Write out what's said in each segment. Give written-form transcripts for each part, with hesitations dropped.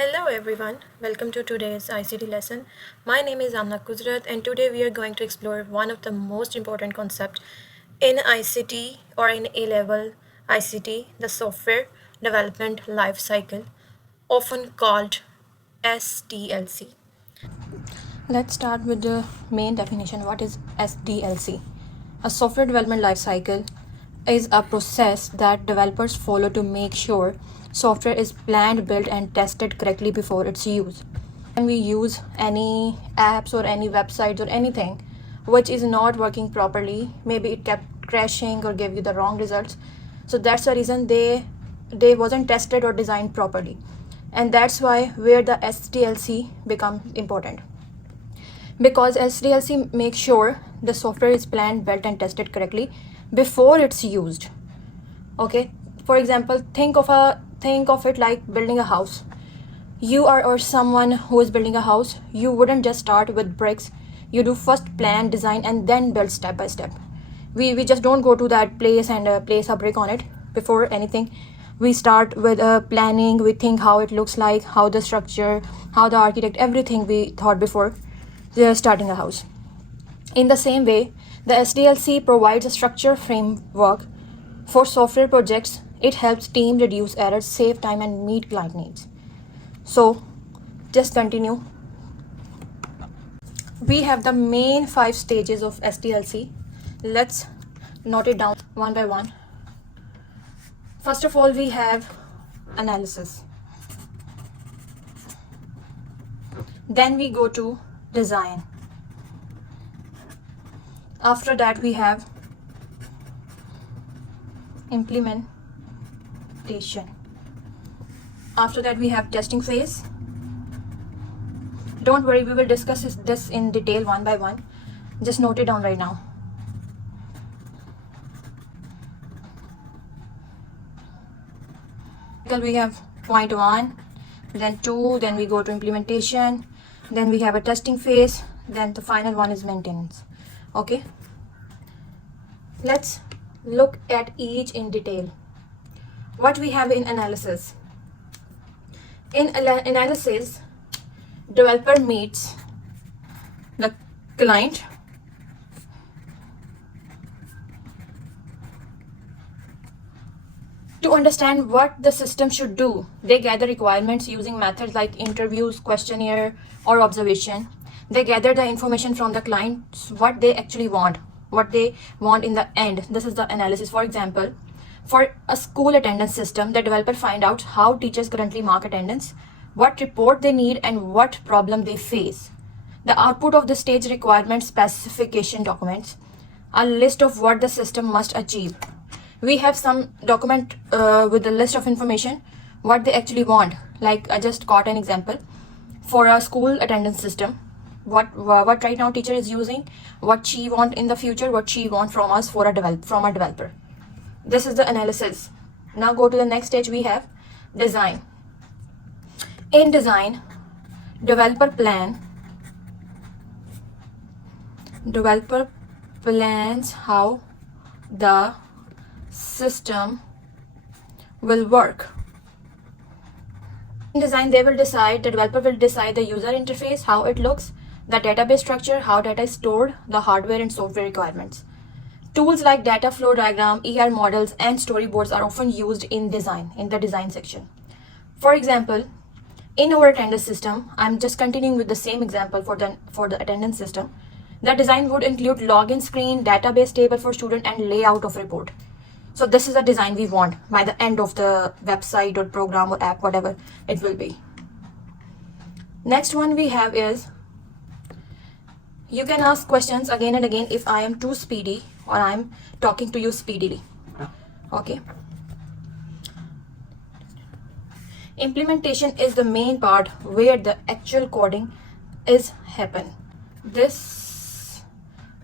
Hello everyone, welcome to today's ICT lesson. My name is Amna and today we are going to explore one of the most important concepts in ICT or in A-Level ICT, the software development life cycle, often called SDLC. Let's start with the main definition. What is SDLC? A software development lifecycle is a process that developers follow to make sure software is planned, built, and tested correctly before its use. When we use any apps or any websites or anything which is not working properly, maybe it kept crashing or gave you the wrong results. So that's the reason they wasn't tested or designed properly. And that's why where the SDLC becomes important, because SDLC makes sure the software is planned, built, and tested correctly before it's used. Okay, for example, think of it like building a house. You are or someone who is building a house, you wouldn't just start with bricks. You do first plan, design, and then build step by step. We just don't go to that place and place a brick on it before anything. We start with planning. We think how it looks like, how the structure, how the architect, everything we thought before starting a house. In the same way, the SDLC provides a structure framework for software projects. It helps team reduce errors, save time, and meet client needs. So just continue. We have the main 5 stages of SDLC. Let's note it down one by one. First of all, we have analysis. Then we go to design. After that, we have implementation. After that, we have testing phase. Don't worry, we will discuss this in detail one by one. Just note it down right now. We have point 1, then 2, then we go to implementation, then we have a testing phase, then the final one is maintenance. Okay, let's look at each in detail. What we have in analysis. In analysis, developer meets the client to understand what the system should do. They gather requirements using methods like interviews, questionnaire, or observation. They gather the information from the clients, what they actually want, what they want in the end. This is the analysis. For example, for a school attendance system, the developer find out how teachers currently mark attendance, what report they need, and what problem they face. The output of the stage requirement specification documents a list of what the system must achieve. We have some document with a list of information what they actually want. Like I just got an example for a school attendance system. What right now teacher is using, what she want in the future, what she want from us from a developer. This is the analysis. Now go to the next stage. We have design. In design, developer plans how the system will work. In design, the developer will decide the user interface, how it looks, the database structure, how data is stored, the hardware and software requirements. Tools like data flow diagram, ER models, and storyboards are often used in the design section. For example, in our attendance system, I'm just continuing with the same example for the attendance system. The design would include login screen, database table for student, and layout of report. So this is a design we want by the end of the website or program or app, whatever it will be. Next one we have is, you can ask questions again and again if I am too speedy or I'm talking to you speedily. Okay. Implementation is the main part where the actual coding is happen. This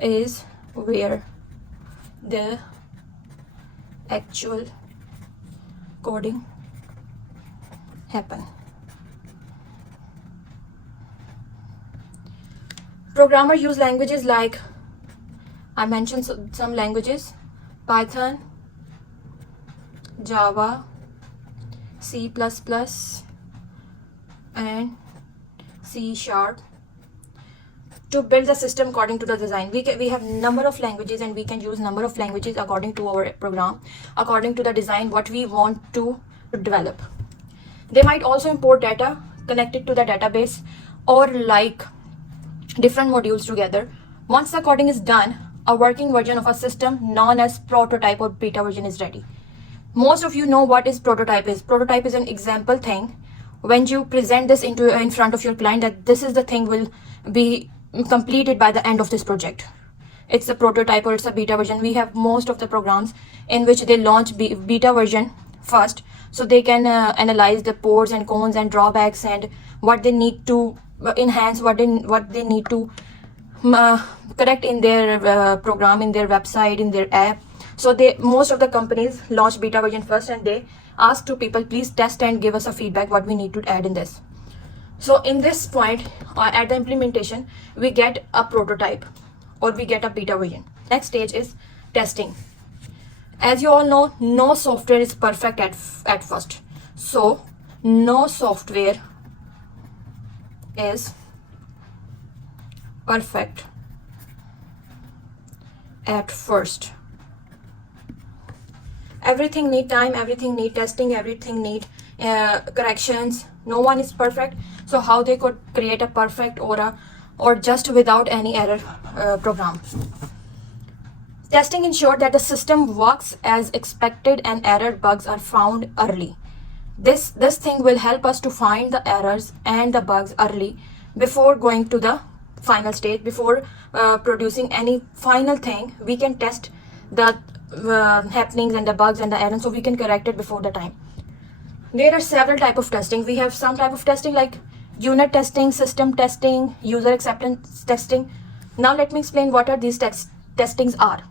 is where the actual coding happen. Programmer use languages like, I mentioned some languages: Python, Java, C++, and C#. To build the system according to the design, we have number of languages, and we can use number of languages according to our program, according to the design what we want to develop. They might also import data connected to the database, or like different modules together. Once the coding is done, a working version of a system known as prototype or beta version is ready. Most of you know what is prototype is. Prototype is an example thing. When you present this in front of your client, that this is the thing will be completed by the end of this project. It's a prototype or it's a beta version. We have most of the programs in which they launch beta version first, so they can analyze the pros and cons and drawbacks and what they need to enhance, what they need to correct in their program, in their website, in their app. So most of the companies launch beta version first, and they ask to people, please test and give us a feedback what we need to add in this. So in this point, at the implementation, we get a prototype or we get a beta version. Next stage is testing. As you all know, no software is perfect at first. So no software is perfect at first. Everything need time, everything need testing, everything need corrections. No one is perfect. So how they could create a perfect or just without any error program? Testing ensures that the system works as expected and error bugs are found early. This thing will help us to find the errors and the bugs early before going to the final stage. Before producing any final thing, we can test the happenings and the bugs and the errors, so we can correct it before the time. There are several types of testing. We have some type of testing like unit testing, system testing, user acceptance testing. Now let me explain what are these testings are.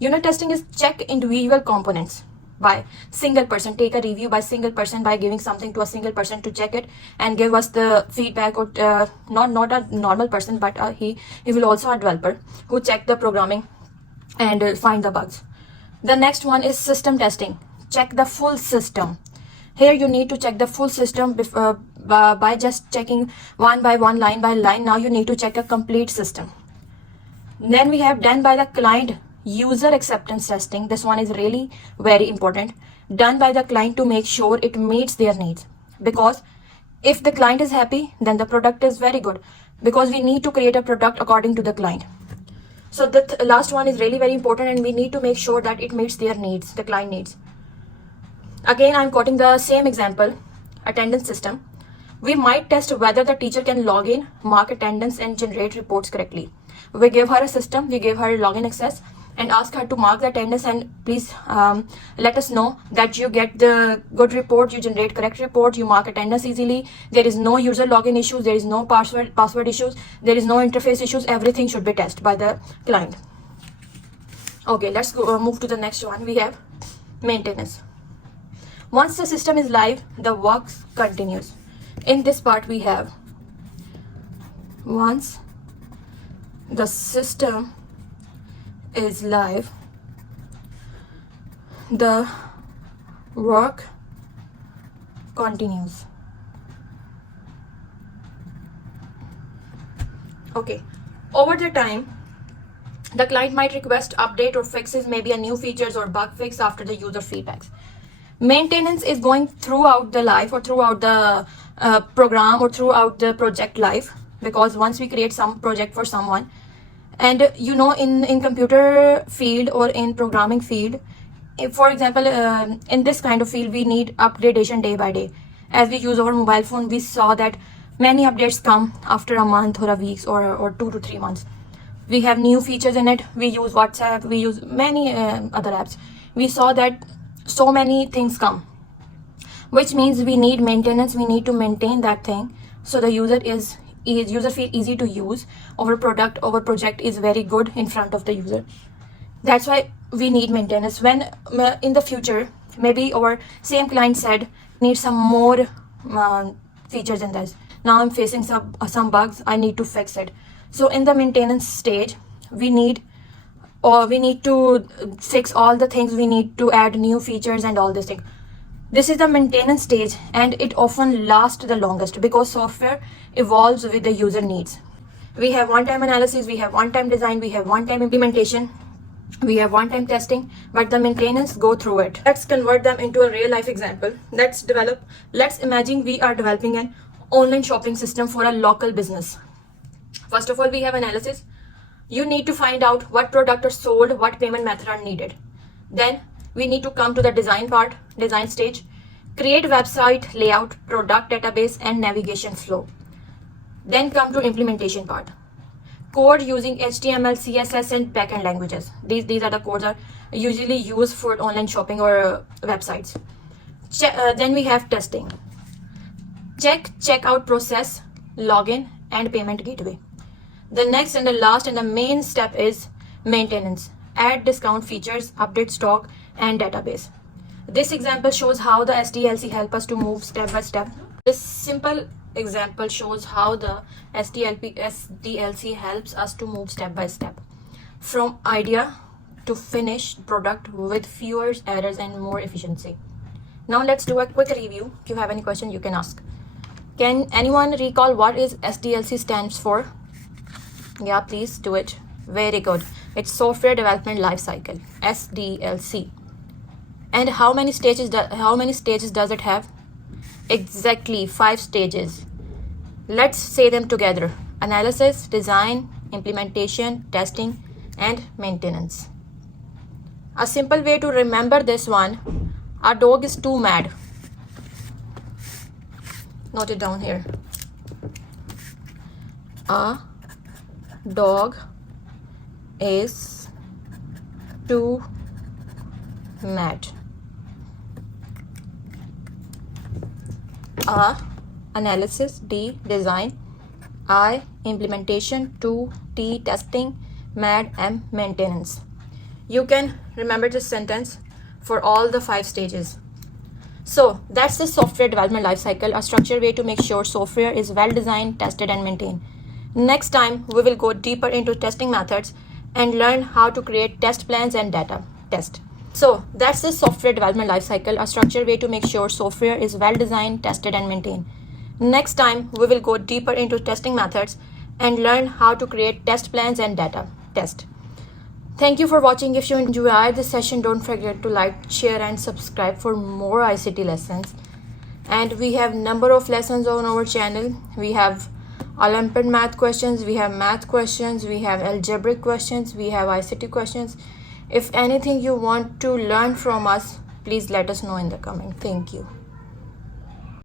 Unit testing is check individual components by single person, take a review by single person, by giving something to a single person to check it and give us the feedback, or not a normal person, but he will also a developer who check the programming and find the bugs. The next one is system testing. Check the full system. Here you need to check the full system by just checking one by one, line by line. Now you need to check a complete system. Then we have done by the client user acceptance testing. This one is really very important. Done by the client to make sure it meets their needs. Because if the client is happy, then the product is very good. Because we need to create a product according to the client. So the last one is really very important, and we need to make sure that it meets their needs, the client needs. Again, I'm quoting the same example, attendance system. We might test whether the teacher can log in, mark attendance, and generate reports correctly. We give her a system, we give her login access, and ask her to mark the attendance, and please let us know that you get the good report, you generate correct report, you mark attendance easily, there is no user login issues, there is no password issues, there is no interface issues. Everything should be tested by the client. Okay, let's go move to the next one. We have maintenance. Once the system is live, the work continues. In this part we have, once the system is live, the work continues. Okay, over the time, the client might request update or fixes, maybe a new features or bug fix after the user feedbacks. Maintenance is going throughout the life, or throughout the program, or throughout the project life, because once we create some project for someone, and you know, in computer field or in programming field, for example, in this kind of field, we need updation day by day. As we use our mobile phone, we saw that many updates come after a month or a week or 2 to 3 months. We have new features in it. We use WhatsApp, we use many other apps. We saw that so many things come, which means we need maintenance. We need to maintain that thing so the user feel easy to use. Our product, our project is very good in front of the user. That's why we need maintenance. When in the future, maybe our same client said need some more features in this. Now I'm facing some bugs, I need to fix it. So in the maintenance stage, we need to fix all the things, we need to add new features and all this thing. This is the maintenance stage, and it often lasts the longest because software evolves with the user needs. We have one-time analysis, we have one-time design, we have one-time implementation, we have one-time testing, but the maintenance go through it. Let's convert them into a real-life example. Let's imagine we are developing an online shopping system for a local business. First of all, we have analysis. You need to find out what product are sold, what payment method are needed. Then we need to come to the design stage. Create website, layout, product database, and navigation flow. Then come to implementation part. Code using HTML, CSS, and backend languages. These are the codes are usually used for online shopping or websites. Then we have testing. Check, checkout process, login, and payment gateway. The next and the last and the main step is maintenance. Add discount features, update stock, and database. This example shows how the SDLC help us to move step by step. This simple example shows how the SDLC helps us to move step by step from idea to finished product with fewer errors and more efficiency. Now let's do a quick review. If you have any question, you can ask. Can anyone recall what is SDLC stands for? Yeah, please do it. Very good. It's Software Development Lifecycle, SDLC. And how many stages does it have? Exactly 5 stages. Let's say them together. Analysis, design, implementation, testing, and maintenance. A simple way to remember this one: our dog is too mad. Note it down here. A dog is too mad. A analysis, D design, I implementation, 2 T testing, mad, M maintenance. You can remember this sentence for all the 5 stages. So that's the software development lifecycle, a structured way to make sure software is well designed, tested, and maintained. Next time, we will go deeper into testing methods and learn how to create test plans and data test. So that's the software development lifecycle, a structured way to make sure software is well designed, tested, and maintained. Next time, we will go deeper into testing methods and learn how to create test plans and data test. Thank you for watching. If you enjoyed this session, don't forget to like, share, and subscribe for more ICT lessons. And we have number of lessons on our channel. We have Olympiad math questions, we have math questions, we have algebraic questions, we have ICT questions. If anything you want to learn from us, please let us know in the comment. Thank you.